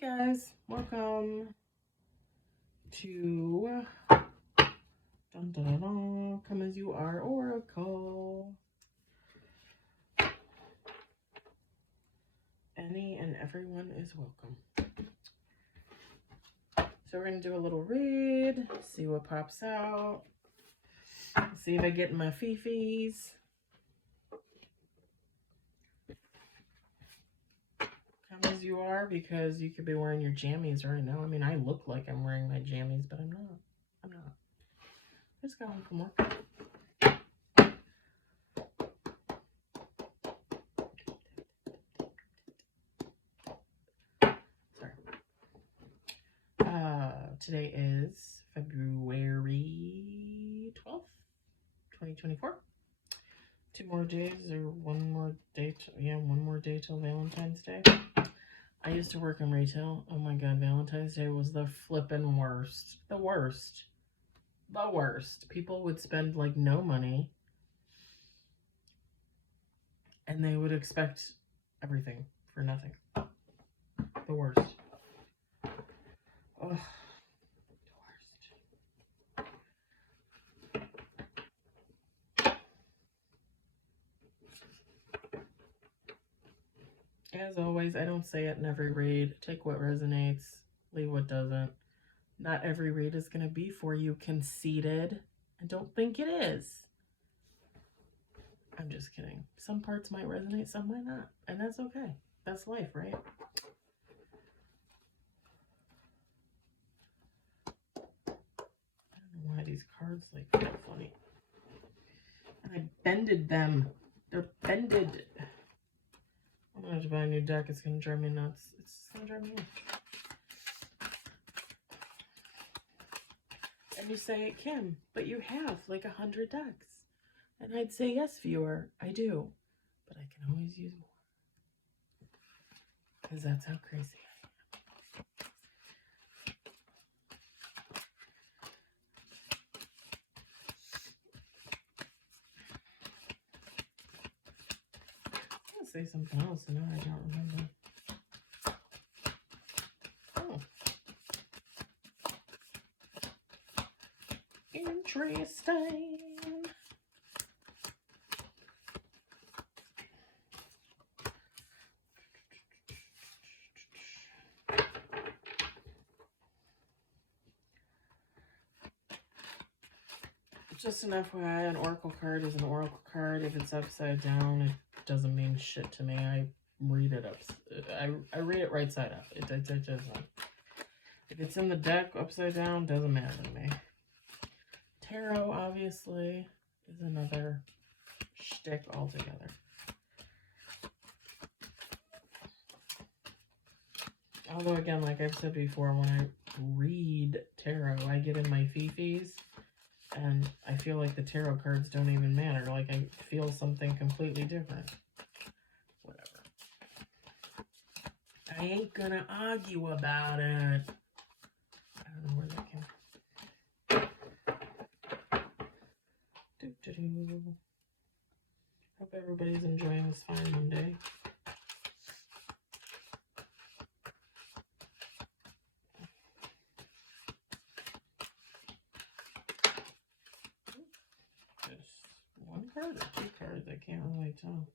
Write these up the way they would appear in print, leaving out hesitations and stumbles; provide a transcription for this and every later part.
guys, welcome to dun, dun, dun, dun, Come As You Are Oracle. Any and everyone is welcome. So we're going to do a little read, see what pops out, see if I get my fifis. Come as you are, because you could be wearing your jammies right now. I mean, I look like I'm wearing my jammies, but I'm not. I just got home from work. Sorry. Today is February 12th, 2024. 2 more days, or one more day. One more day till Valentine's Day. I used to work in retail. Oh my god, Valentine's Day was the flippin' worst. The worst. People would spend like no money, and they would expect everything for nothing. The worst. Ugh. As always, I don't say it in every read. Take what resonates, leave what doesn't. Not every read is going to be for you. Conceited. I don't think it is. I'm just kidding. Some parts might resonate, some might not. And that's okay. That's life, right? I don't know why these cards like feel funny. And I bended them. They're bended. I'm going to have to buy a new deck. It's going to drive me nuts. It's going to drive me nuts. And you say, Kim, but you have like 100 decks. And I'd say, yes, viewer, I do. But I can always use more. Because that's how crazy I am. I'm going to say something else, and now I don't remember. Interesting. Just an FYI, an oracle card is an oracle card. If it's upside down, it doesn't mean shit to me. I read it I read it right side up. It doesn't. If it's in the deck upside down, doesn't matter to me. Tarot, obviously, is another shtick altogether. Although, again, like I've said before, when I read tarot, I get in my fifis, and I feel like the tarot cards don't even matter. Like, I feel something completely different. Whatever. I ain't gonna argue about it. I don't know where that came from. Hope everybody's enjoying this fine Monday. Just one card or 2 cards? I can't really tell.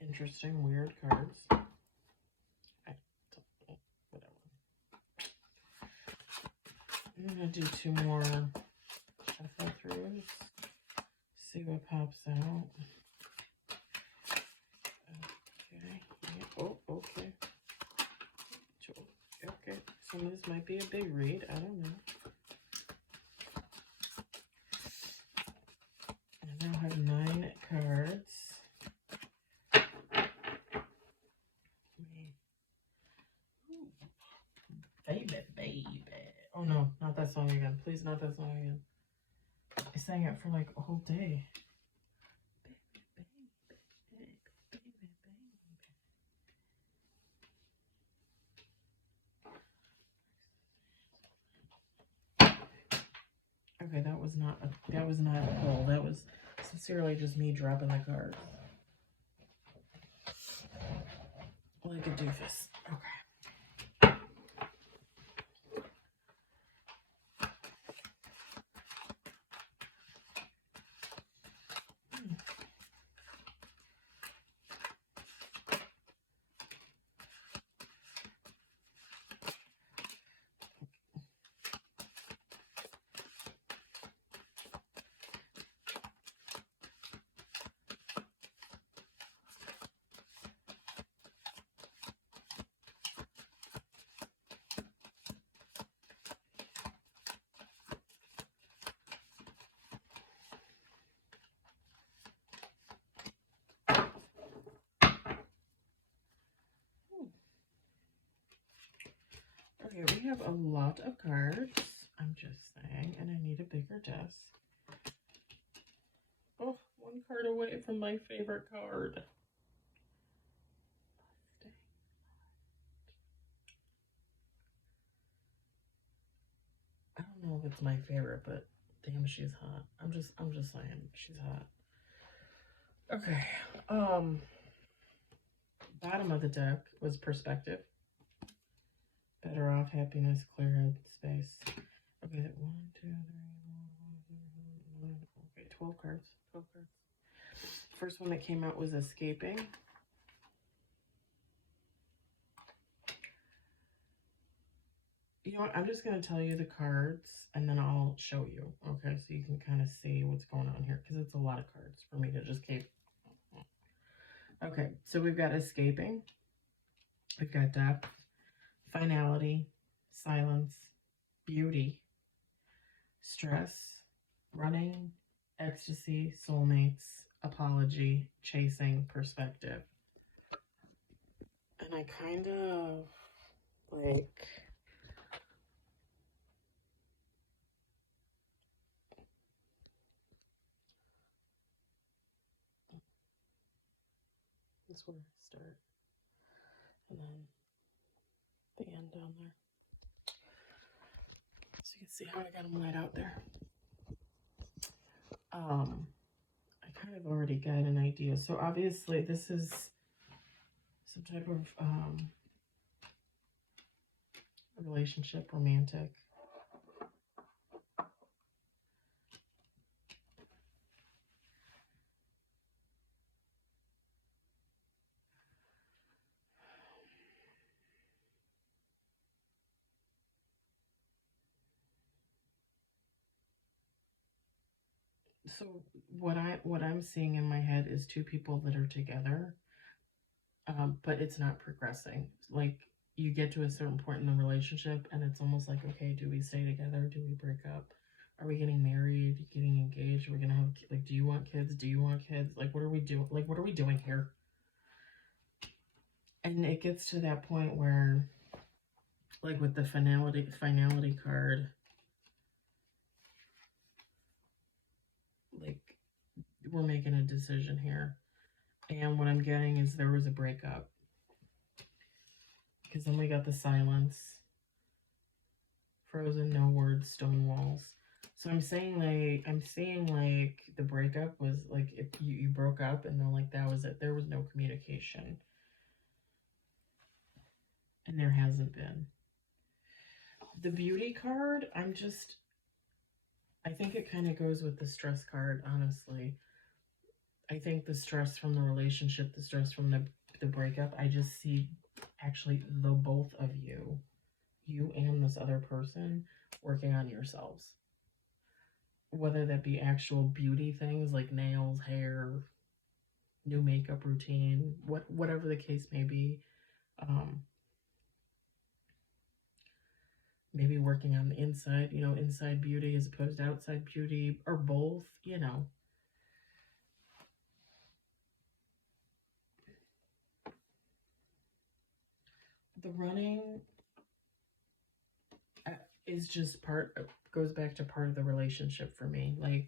Interesting, weird cards. Whatever. I'm gonna do 2 more shuffle throughs. See what pops out. Okay. Oh, okay. Okay. Some of this might be a big read. I don't know. I now have 9 cards. Baby. Oh no, not that song again. Please, not that song again. I sang it for like a whole day. Okay, that was not a pull. That was sincerely just me dropping the cards. Like a doofus. Okay. Okay, we have a lot of cards. I'm just saying, and I need a bigger desk. Oh, one card away from my favorite card. I don't know if it's my favorite, but damn, she's hot. I'm just saying, she's hot. Okay. Bottom of the deck was perspective. Better off, happiness, clear head, space. Okay, 1, 2, 3, 4, 5, 6, 7, 8. Okay, 12 cards. 12 cards. First one that came out was escaping. You know what? I'm just going to tell you the cards and then I'll show you. Okay, so you can kind of see what's going on here because it's a lot of cards for me to just keep. Okay, so we've got escaping. We've got depth, finality, silence, beauty, stress, running, ecstasy, soulmates, apology, chasing, perspective. And I kind of like... That's where I start. And then the end down there. So you can see how I got them laid out there. I kind of already got an idea. So obviously this is some type of relationship, romantic. So what I'm seeing in my head is two people that are together, but it's not progressing. Like you get to a certain point in the relationship, and it's almost like, okay, do we stay together? Do we break up? Are we getting married? Getting engaged? Are we gonna have like? Do you want kids? Do you want kids? Like, what are we doing? Like, what are we doing here? And it gets to that point where, like with the finality card, like we're making a decision here. And what I'm getting is there was a breakup. Because then we got the silence. Frozen, no words, stone walls. So I'm saying like, I'm seeing like the breakup was like if you broke up and then like that was it. There was no communication. And there hasn't been. The beauty card, I think it kind of goes with the stress card, honestly. I think the stress from the relationship, the stress from the breakup, I just see actually the both of you and this other person working on yourselves. Whether that be actual beauty things like nails, hair, new makeup routine, whatever the case may be. Maybe working on the inside, inside beauty as opposed to outside beauty, or both, The running, is just goes back to part of the relationship for me. Like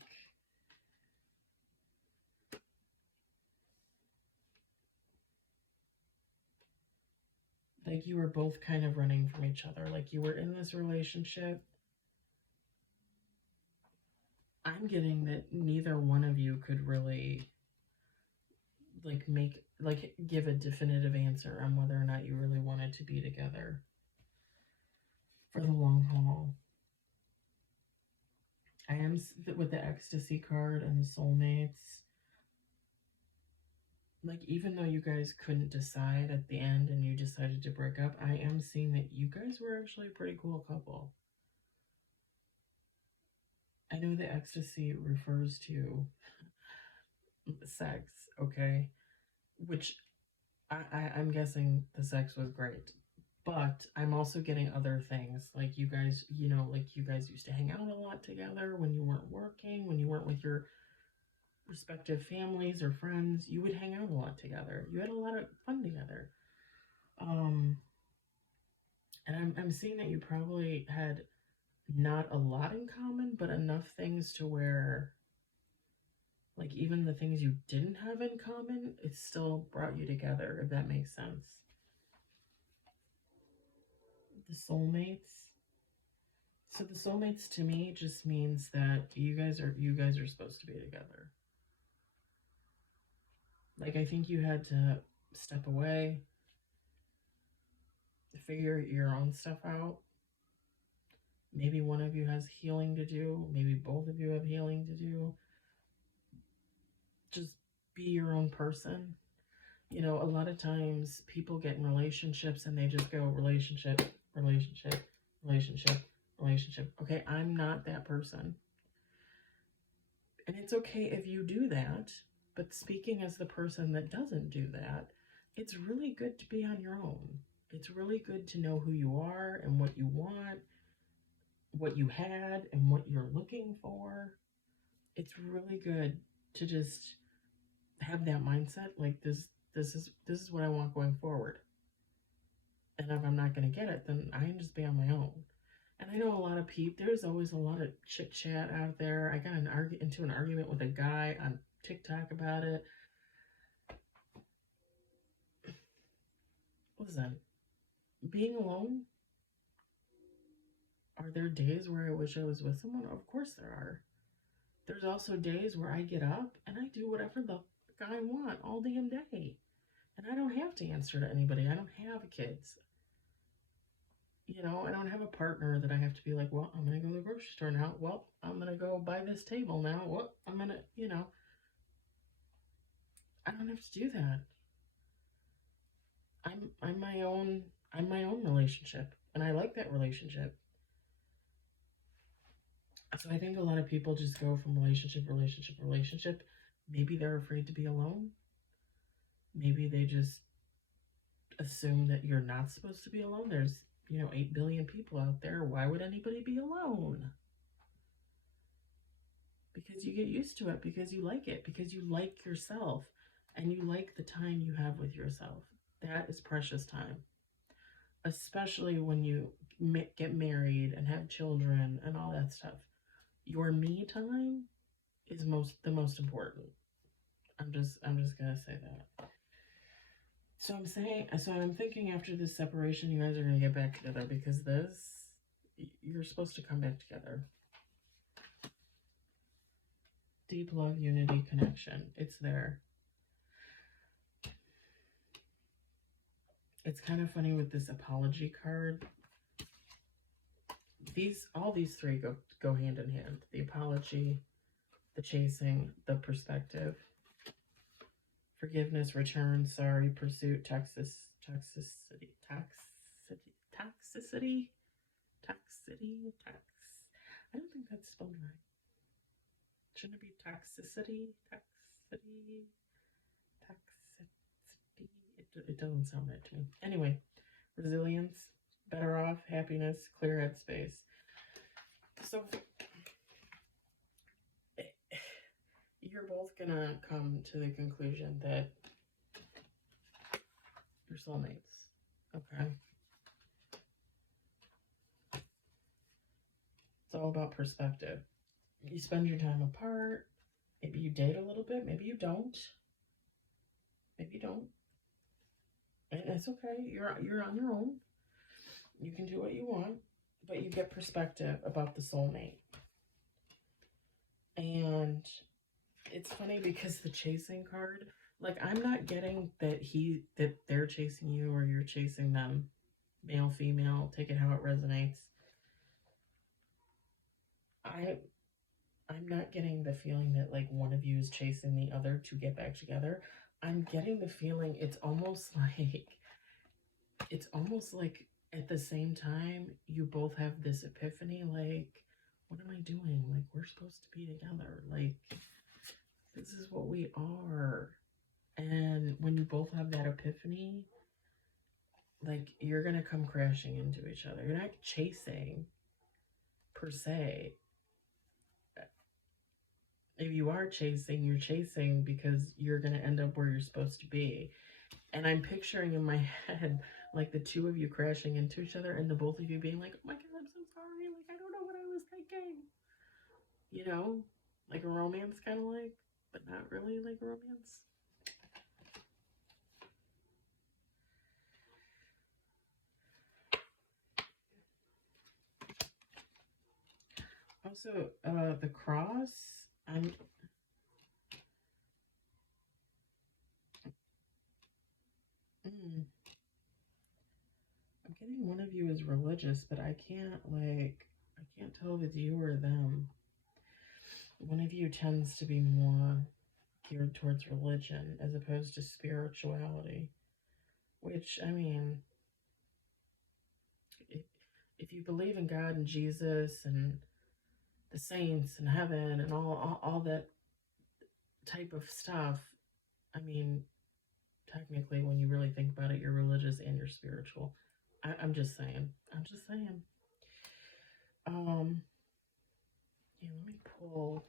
you were both kind of running from each other. Like you were in this relationship. I'm getting that neither one of you could really give a definitive answer on whether or not you really wanted to be together for the long haul. I am with the ecstasy card and the soulmates. Like, even though you guys couldn't decide at the end and you decided to break up, I am seeing that you guys were actually a pretty cool couple. I know the ecstasy refers to sex, okay? Which I'm guessing the sex was great. But I'm also getting other things. Like you guys, like you guys used to hang out a lot together when you weren't working, when you weren't with your respective families or friends. You would hang out a lot together. You had a lot of fun together. And I'm seeing that you probably had not a lot in common, but enough things to where, like, even the things you didn't have in common, it still brought you together, if that makes sense. The soulmates. So the soulmates to me just means that you guys are supposed to be together. Like, I think you had to step away, figure your own stuff out. Maybe one of you has healing to do. Maybe both of you have healing to do. Just be your own person. You know, a lot of times people get in relationships and they just go relationship, relationship, relationship, relationship. Okay, I'm not that person. And it's okay if you do that. But speaking as the person that doesn't do that, it's really good to be on your own. It's really good to know who you are and what you want, what you had and what you're looking for. It's really good to just have that mindset. Like this is what I want going forward. And if I'm not going to get it, then I can just be on my own. And I know a lot of people, there's always a lot of chit chat out there. I got into an argument with a guy on TikTok about it. Listen, being alone, are there days where I wish I was with someone? Of course there are. There's also days where I get up and I do whatever the fuck I want all damn day. And I don't have to answer to anybody. I don't have kids. You know, I don't have a partner that I have to be like, well, I'm going to go to the grocery store now. Well, I'm going to go buy this table now. Well, I'm going to, I don't have to do that. I'm my own relationship, and I like that relationship. So I think a lot of people just go from relationship. Maybe they're afraid to be alone. Maybe they just assume that you're not supposed to be alone. There's, 8 billion people out there. Why would anybody be alone? Because you get used to it, because you like it, because you like yourself, and you like the time you have with yourself. That is precious time. Especially when you get married and have children and all that stuff. Your me time is the most important. I'm just gonna say that. So I'm thinking after this separation, you guys are gonna get back together, because you're supposed to come back together. Deep love, unity, connection. It's there. It's kind of funny with this apology card. All these three go hand in hand. The apology, the chasing, the perspective, forgiveness, return, sorry, pursuit, toxicity. I don't think that's spelled right. Shouldn't it be toxicity? It doesn't sound right to me. Anyway, resilience, better off, happiness, clear headspace. So you're both gonna come to the conclusion that you're soulmates. Okay. all about perspective. You spend your time apart. Maybe you date a little bit. Maybe you don't. Maybe you don't. And it's okay. You're on your own. You can do what you want, but you get perspective about the soulmate. And it's funny because the chasing card, like, I'm not getting that they're chasing you or you're chasing them. Male, female, take it how it resonates. I'm not getting the feeling that like one of you is chasing the other to get back together. I'm getting the feeling it's almost like at the same time you both have this epiphany, like, what am I doing? Like, we're supposed to be together. Like, this is what we are. And when you both have that epiphany, like, you're gonna come crashing into each other. You're not chasing per se. If you are chasing, you're chasing because you're gonna end up where you're supposed to be. And I'm picturing in my head like the two of you crashing into each other and the both of you being like, oh my god, I'm so sorry, like, I don't know what I was thinking. You know? Like a romance, kind of like, but not really like a romance. Also, the cross, I'm getting one of you is religious, but I can't tell if it's you or them. One of you tends to be more geared towards religion as opposed to spirituality, which, I mean, if you believe in God and Jesus and the saints and heaven and all that type of stuff, I mean, technically, when you really think about it, you're religious and you're spiritual. I'm just saying. Yeah, let me pull.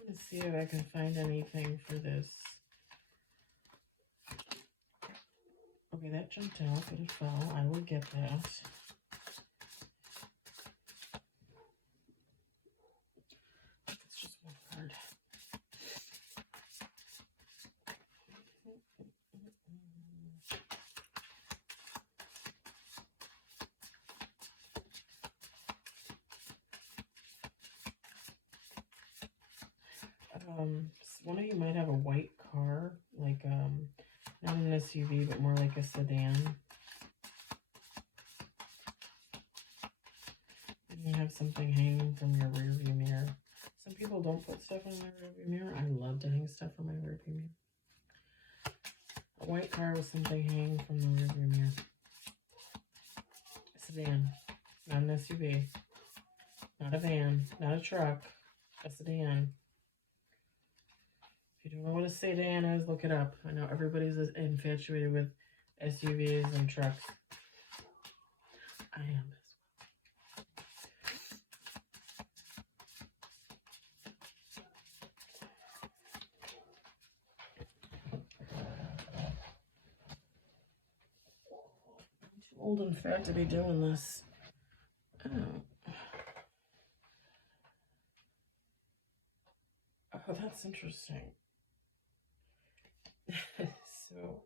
I'm gonna see if I can find anything for this. Okay, that jumped out, but it fell. I will get that. It's just one card. One of you might have a white car, like not an SUV, but more like a sedan. And you have something hanging from your rearview mirror. Some people don't put stuff in my rearview mirror. I love to hang stuff from my rearview mirror. A white car with something hanging from the rearview mirror. A sedan, not an SUV, not a van, not a truck, a sedan. If you don't know what a sedan is, look it up. I know everybody's infatuated with SUVs and trucks. I am I'm too old and fat to be doing this. Oh, that's interesting. So,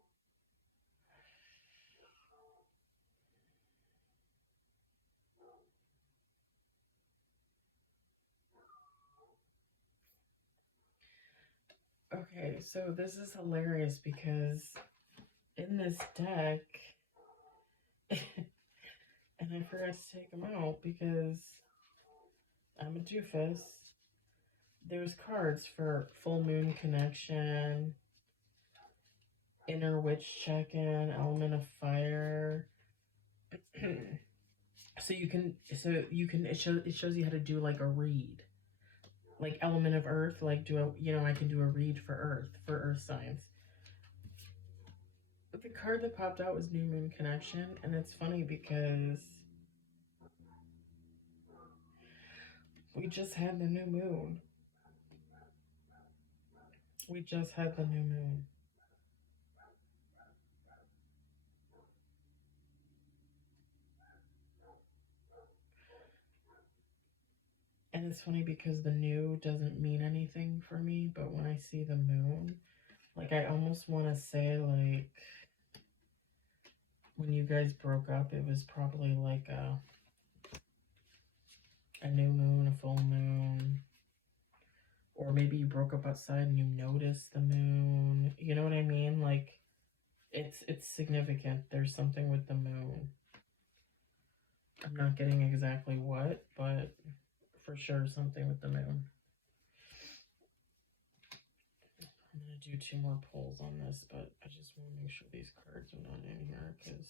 okay, so this is hilarious because in this deck, and I forgot to take them out because I'm a doofus. There's cards for full moon connection, inner witch check-in, element of fire, So it shows you how to do like a read, like element of earth, like I can do a read for earth signs. But the card that popped out was New Moon Connection, and it's funny because we just had the new moon. We just had the new moon. And it's funny because the new doesn't mean anything for me, but when I see the moon, like I almost want to say like when you guys broke up, it was probably like a new moon, a full moon, or maybe you broke up outside and you noticed the moon. You know what I mean? Like it's significant. There's something with the moon. I'm not getting exactly what, but for sure something with the moon. I'm going to do 2 more pulls on this, but I just want to make sure these cards are not in here because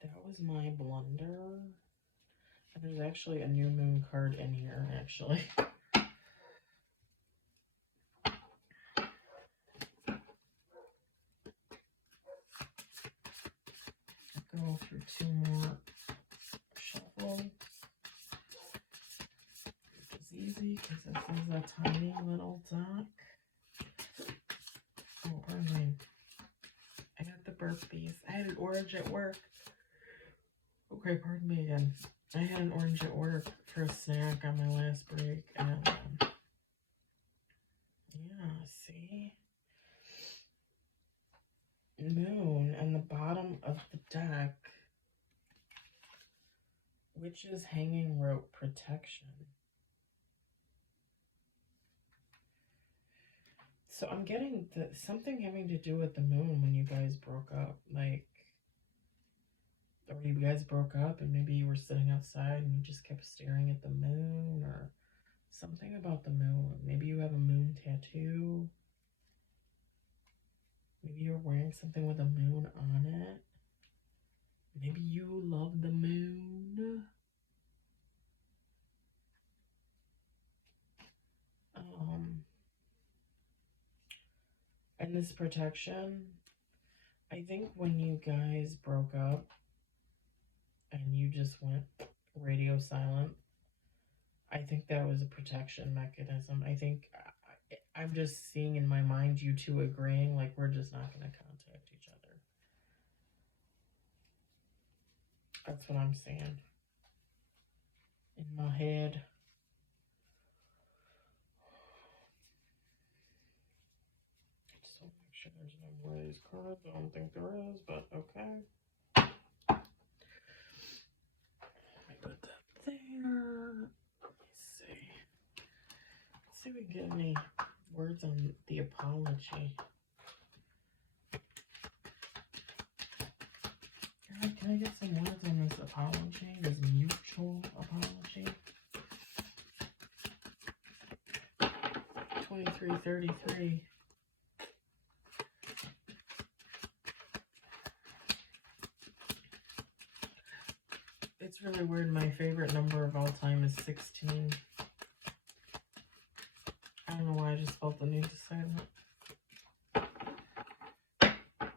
that was my blunder. And there's actually a new moon card in here, actually. I'll go through 2 more shuffles. It's easy because this is a tiny little deck. Oh, pardon me. I got the burpees. I had an orange at work. Okay, pardon me again. I had an orange at work for a snack on my last break, and yeah, see? Moon and the bottom of the deck, which is hanging rope protection. So I'm getting something having to do with the moon when you guys broke up, like, or you guys broke up and maybe you were sitting outside and you just kept staring at the moon, or something about the moon. Maybe you have a moon tattoo. Maybe you're wearing something with a moon on it. Maybe you love the moon. And this protection, I think when you guys broke up and you just went radio silent, I think that was a protection mechanism. I think I'm just seeing in my mind you two agreeing like we're just not going to contact each other. That's what I'm saying in my head. Just want to make sure there's no more of these cards. I don't think there is, but okay. Let me put that there. Let's see if we can get any words on the apology. Can I get some words on this apology? This mutual apology? 2333. It's really weird. My favorite number of all time is 16. I don't know why I just felt the need to say that.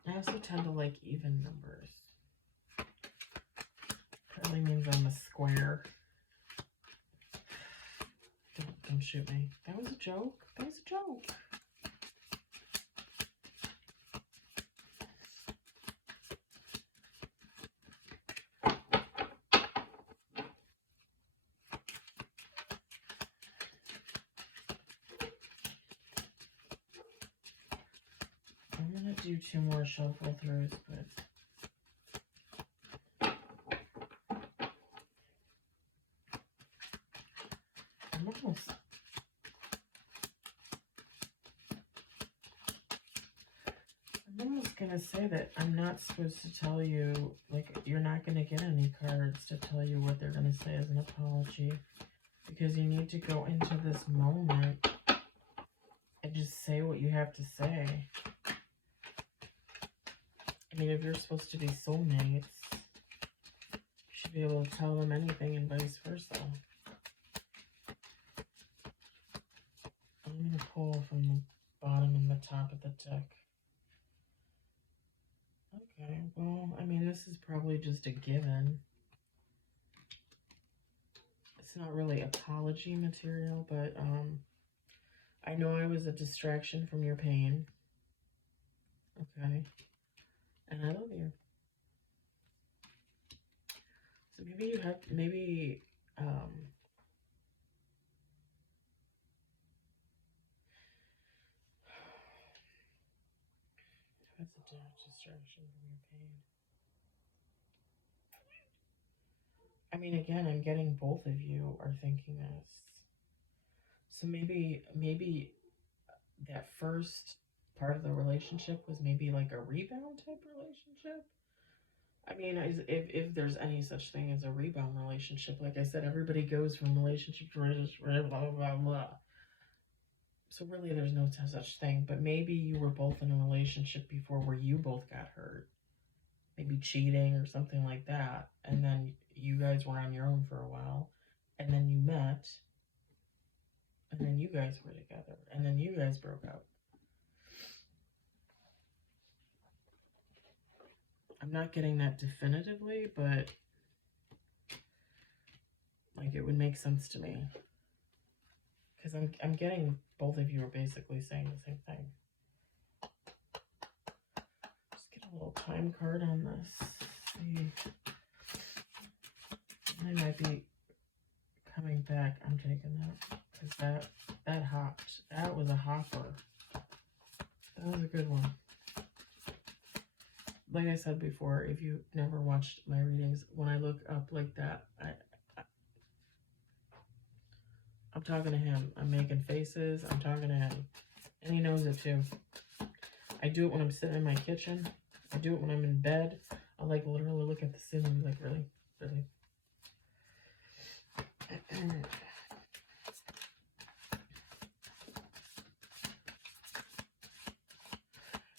I also tend to like even numbers. Probably means I'm a square. Don't shoot me. That was a joke. That was a joke. I'm gonna do 2 more shuffle throughs, but I'm almost gonna say that I'm not supposed to tell you, like, you're not gonna get any cards to tell you what they're gonna say as an apology, because you need to go into this moment and just say what you have to say. I mean, if you're supposed to be soulmates, you to be able to tell them anything and vice versa. I'm going to pull from the bottom and the top of the deck. Okay, well, I mean, this is probably just a given. It's not really apology material, but I know I was a distraction from your pain. Okay. And I love you. So maybe you have, maybe, that's a distraction from your pain. I mean, again, I'm getting both of you are thinking this. So maybe that first part of the relationship was maybe like a rebound type relationship. I mean, if there's any such thing as a rebound relationship, like I said, everybody goes from relationship to relationship, blah, blah, blah, blah. So really there's no such thing, but maybe you were both in a relationship before where you both got hurt. Maybe cheating or something like that. And then you guys were on your own for a while. And then you met. And then you guys were together. And then you guys broke up. I'm not getting that definitively, but like it would make sense to me. Because I'm getting both of you are basically saying the same thing. Just get a little time card on this. See. I might be coming back. I'm taking that. Because that hopped. That was a hopper. That was a good one. Like I said before, if you've never watched my readings, when I look up like that, I'm talking to him. I'm making faces. I'm talking to him. And he knows it too. I do it when I'm sitting in my kitchen. I do it when I'm in bed. I like literally look at the ceiling and be like, really? Really?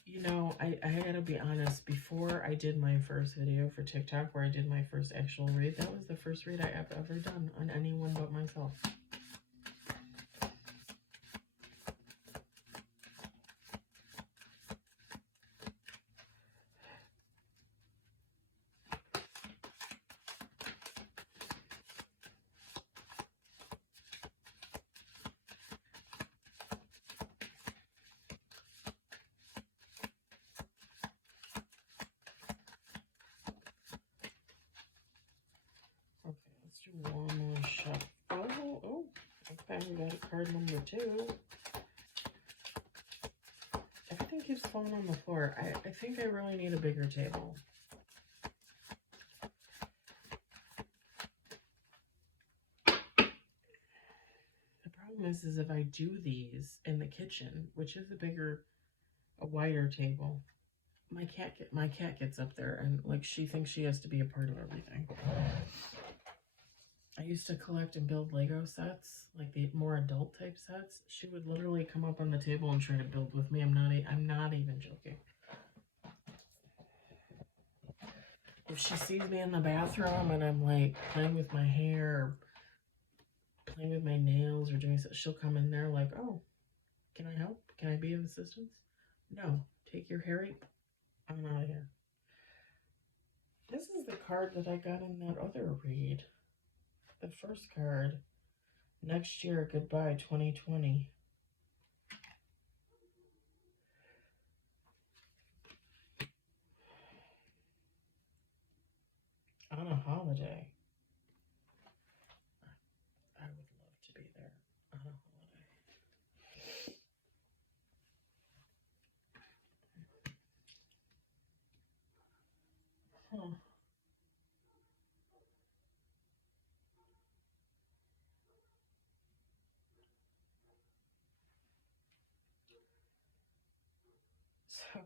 You know, I gotta be honest, before I did my first video for TikTok where I did my first actual read, that was the first read I have ever done on anyone but myself. One more shuffle. Oh, okay, we got card number 2. Everything keeps falling on the floor. I think I really need a bigger table. The problem is if I do these in the kitchen, which is a wider table, my cat gets up there and like she thinks she has to be a part of everything. I used to collect and build Lego sets, like the more adult type sets. She would literally come up on the table and try to build with me. I'm not even joking. If she sees me in the bathroom and I'm like playing with my hair, or playing with my nails, or doing something, she'll come in there like, oh, can I help? Can I be of assistance? No, take your hairy. I'm out of here. This is the card that I got in that other read. The first card, next year, goodbye 2020. On a holiday. I would love to be there on a holiday. Huh. So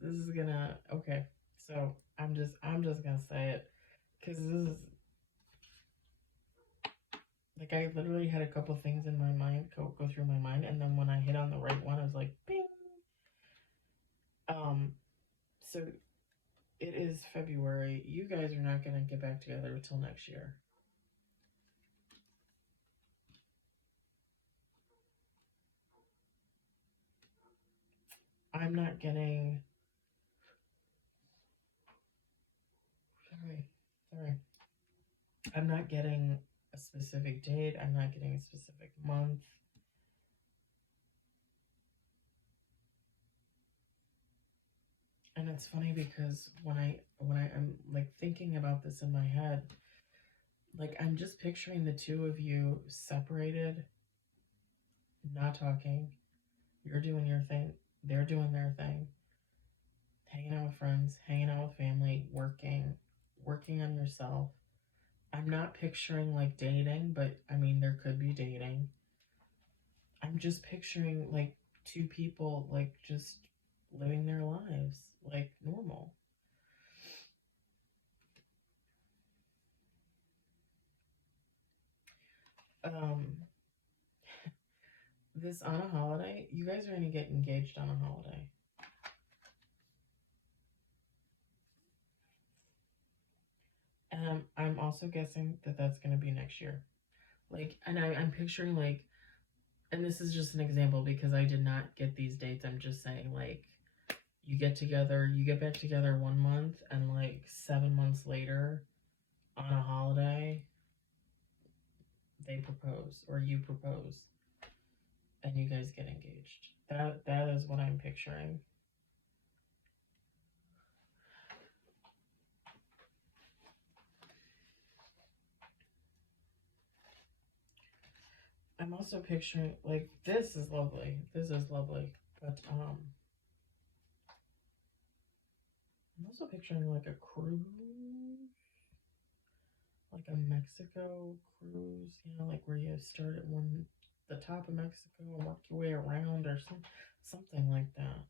this is gonna okay. So I'm just gonna say it because this is like I literally had a couple things in my mind go through my mind, and then when I hit on the right one, I was like, bing. So It is February. You guys are not going to get back together until next year. I'm not getting... Sorry. I'm not getting a specific date. I'm not getting a specific month. And it's funny because when I'm like thinking about this in my head, like I'm just picturing the two of you separated, not talking. You're doing your thing, they're doing their thing, hanging out with friends, hanging out with family, working on yourself. I'm not picturing like dating, but I mean there could be dating. I'm just picturing like two people like just living their lives like normal. Um, this on a holiday, you guys are gonna get engaged on a holiday. And I'm also guessing that that's gonna be next year. Like, and I'm picturing like, and this is just an example because I did not get these dates. I'm just saying like, you get together, you get back together 1 month, and like 7 months later, on a holiday, they propose or you propose, and you guys get engaged. That is what I'm picturing. I'm also picturing like this is lovely. This is lovely, but I'm also picturing like a cruise, like a Mexico cruise. You know, like where you start at the top of Mexico and work your way around, or something like that.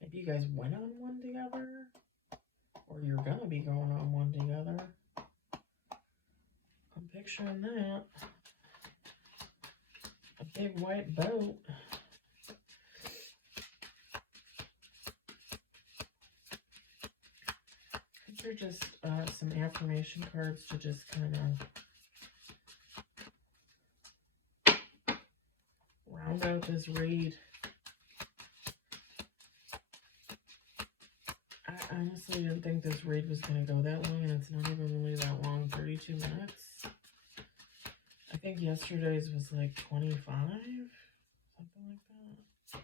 Maybe you guys went on one together, or you're gonna be going on one together. I'm picturing that. A big white boat. These are just some affirmation cards to just kind of round out this read. I honestly didn't think this read was going to go that long, and it's not even really that long, 32 minutes. I think yesterday's was like 25, something like that.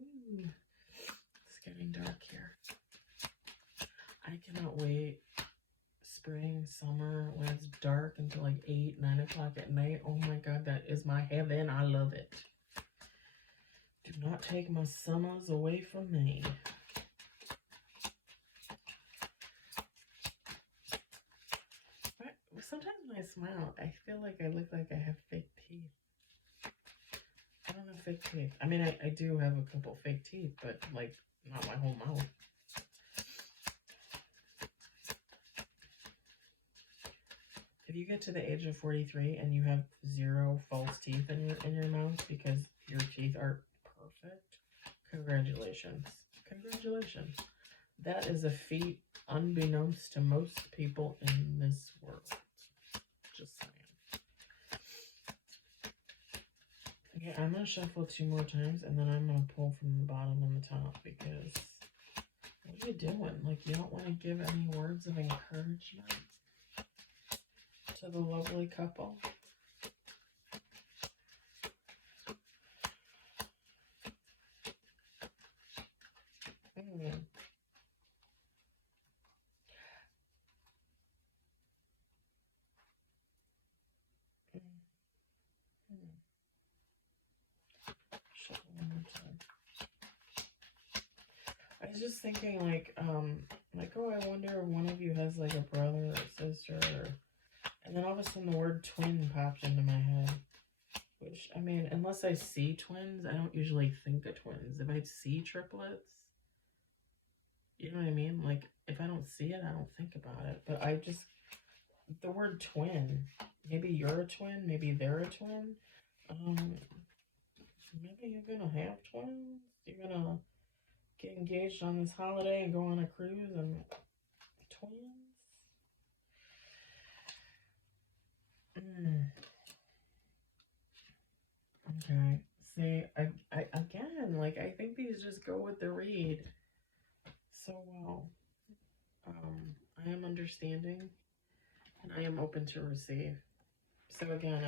Ooh, it's getting dark here. I cannot wait. Spring, summer, when it's dark until like 8, 9 o'clock at night. Oh my God, that is my heaven. I love it. Do not take my summers away from me. Sometimes when I smile, I feel like I look like I have fake teeth. I don't have fake teeth. I mean, I do have a couple fake teeth, but like not my whole mouth. If you get to the age of 43 and you have 0 false teeth in your mouth because your teeth are perfect, congratulations. Congratulations. That is a feat unbeknownst to most people in this world. Just saying. Okay, I'm going to shuffle 2 more times, and then I'm going to pull from the bottom and the top, because what are you doing? Like, you don't want to give any words of encouragement to the lovely couple? Shuffle one more time. I was just thinking, like, oh, I wonder if one of you has, like, a brother or sister, and then all of a sudden the word twin popped into my head, which, I mean, unless I see twins, I don't usually think of twins. If I see triplets, you know what I mean? Like, if I don't see it, I don't think about it, but the word twin, maybe you're a twin, maybe they're a twin, Maybe you're gonna have twins. You're gonna get engaged on this holiday and go on a cruise and twins. Okay. See, I again, like I think these just go with the read so well. I am understanding and I am open to receive. So again,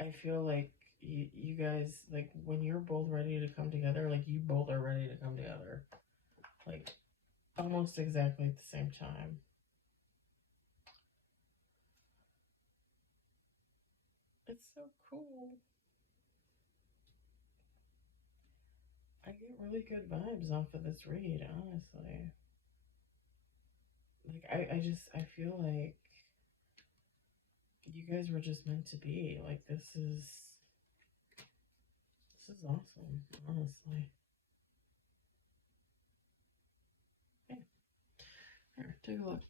I feel like you guys, like when you're both ready to come together, like you both are ready to come together, like almost exactly at the same time. It's so cool. I get really good vibes off of this read, honestly. Like I feel like you guys were just meant to be. Like this is awesome, honestly. Hey, here, take a look.